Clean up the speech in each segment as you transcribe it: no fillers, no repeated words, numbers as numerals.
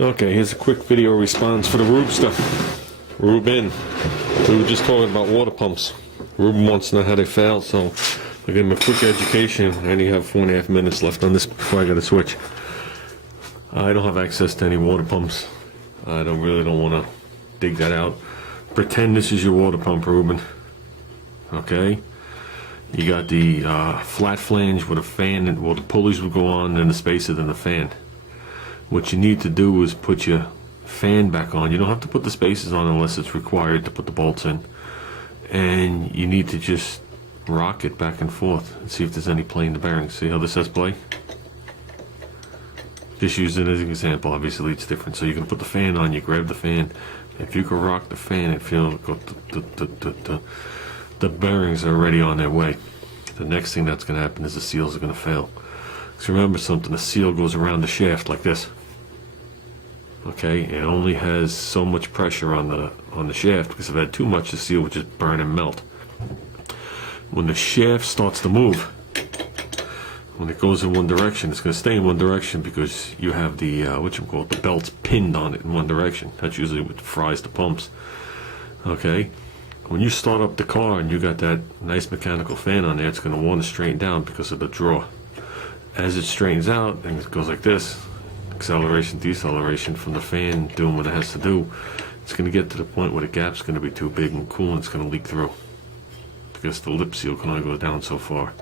Okay, here's a quick video response for the Rubester. Ruben. We were just talking about water pumps. Ruben wants to know how they fail, so I'll give him a quick education. I only have 4.5 minutes left on this before I gotta switch. I don't have access to any water pumps. I really don't want to dig that out. Pretend this is your water pump, Ruben. Okay? You got the flat flange with a fan, and well, the pulleys will go on, and the spacer, then the fan. What you need to do is put your fan back on. You don't have to put the spacers on unless it's required to put the bolts in. And you need to just rock it back and forth and see if there's any play in the bearings. See how this has play? Just use it as an example. Obviously it's different. So you can put the fan on, you grab the fan. If you can rock the fan and feel it go the bearings are already on their way. The next thing that's going to happen is the seals are going to fail. Because remember something, the seal goes around the shaft like this. Okay, it only has so much pressure on the shaft, because if it had too much, the seal would just burn and melt. When the shaft starts to move, when it goes in one direction, it's going to stay in one direction because you have the the belts pinned on it in one direction. That's usually what fries the pumps. Okay, when you start up the car and you got that nice mechanical fan on there, it's going to want to straighten down because of the draw. As it straightens out, and it goes like this, acceleration, deceleration from the fan doing what it has to do, it's going to get to the point where the gap's going to be too big and coolant's going to leak through because the lip seal can only go down so far.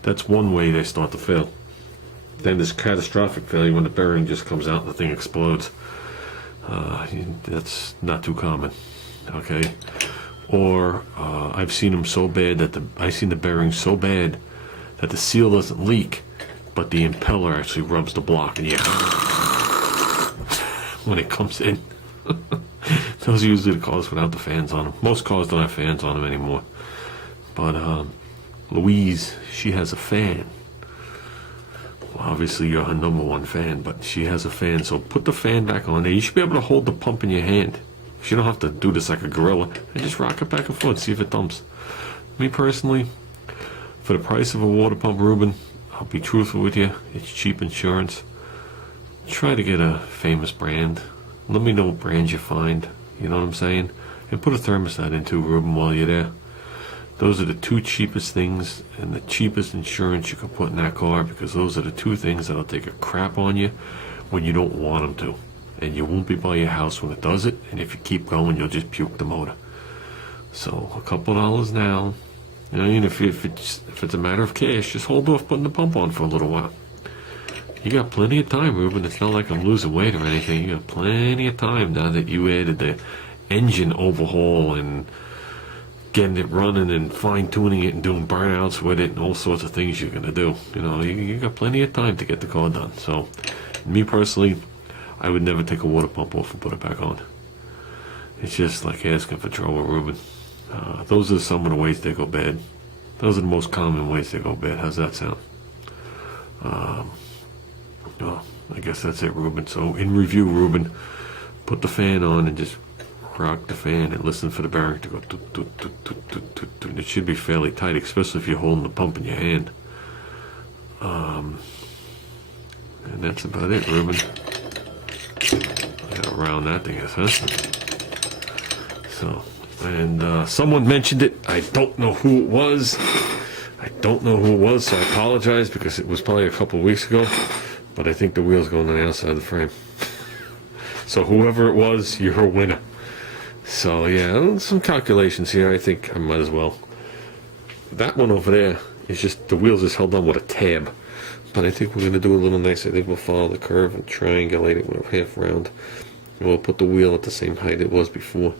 That's one way they start to fail. Then there's catastrophic failure when the bearing just comes out and the thing explodes. That's not too common. Okay, or I've seen them so bad that I've seen the bearing so bad that the seal doesn't leak, but the impeller actually rubs the block, and when it comes in. Those are usually the cars without the fans on them. Most cars don't have fans on them anymore. But Louise, she has a fan. Well, obviously you're her number one fan, but she has a fan, so put the fan back on there. You should be able to hold the pump in your hand. You don't have to do this like a gorilla, and just rock it back and forth, see if it dumps. Me personally, for the price of a water pump, Ruben, I'll be truthful with you, it's cheap insurance. Try to get a famous brand. Let me know what brand you find, you know what I'm saying? And put a thermostat in too, Ruben, while you're there. Those are the two cheapest things and the cheapest insurance you can put in that car, because those are the two things that'll take a crap on you when you don't want them to. And you won't be by your house when it does it, and if you keep going, you'll just puke the motor. So, a couple $dollars now. You know, and if it's a matter of cash, just hold off putting the pump on for a little while. You got plenty of time, Ruben. It's not like I'm losing weight or anything. You got plenty of time now that you added the engine overhaul and getting it running and fine-tuning it and doing burnouts with it and all sorts of things you're going to do. You know, you got plenty of time to get the car done. So, me personally, I would never take a water pump off and put it back on. It's just like asking for trouble, Ruben. Those are some of the ways they go bad. Those are the most common ways they go bad. How's that sound? Well, I guess that's it, Ruben. So, in review, Ruben, put the fan on and just rock the fan and listen for the bearing to go toot, toot, toot, toot, toot, toot, toot. It should be fairly tight, especially if you're holding the pump in your hand. And that's about it, Ruben. I gotta round that thing, huh? So, and someone mentioned it. I don't know who it was. So I apologize, because it was probably a couple of weeks ago. But I think the wheel's going on the outside of the frame. So whoever it was, you're a winner. So yeah, some calculations here. I think I might as well. That one over there is just, the wheel's just held on with a tab. But I think we're going to do a little nicer. I think we'll follow the curve and triangulate it with a half round. And we'll put the wheel at the same height it was before.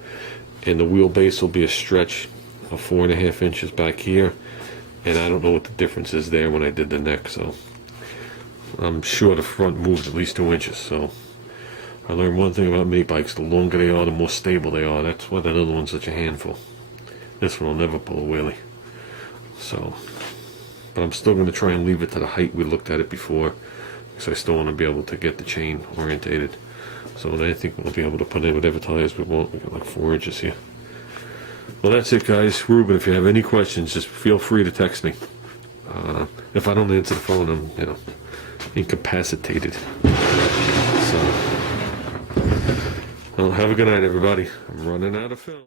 And the wheelbase will be a stretch of 4.5 inches back here. And I don't know what the difference is there when I did the neck, so I'm sure the front moved at least 2 inches. So I learned one thing about mini bikes: the longer they are, the more stable they are. That's why that other one's such a handful. This one will never pull a wheelie. So, but I'm still going to try and leave it to the height we looked at it before, because I still want to be able to get the chain orientated. So I think we'll be able to put in whatever tires we want. We got like 4 inches here. Well, that's it, guys. Ruben, if you have any questions, just feel free to text me. If I don't answer the phone, I'm, incapacitated. So, Well, have a good night, everybody. I'm running out of film.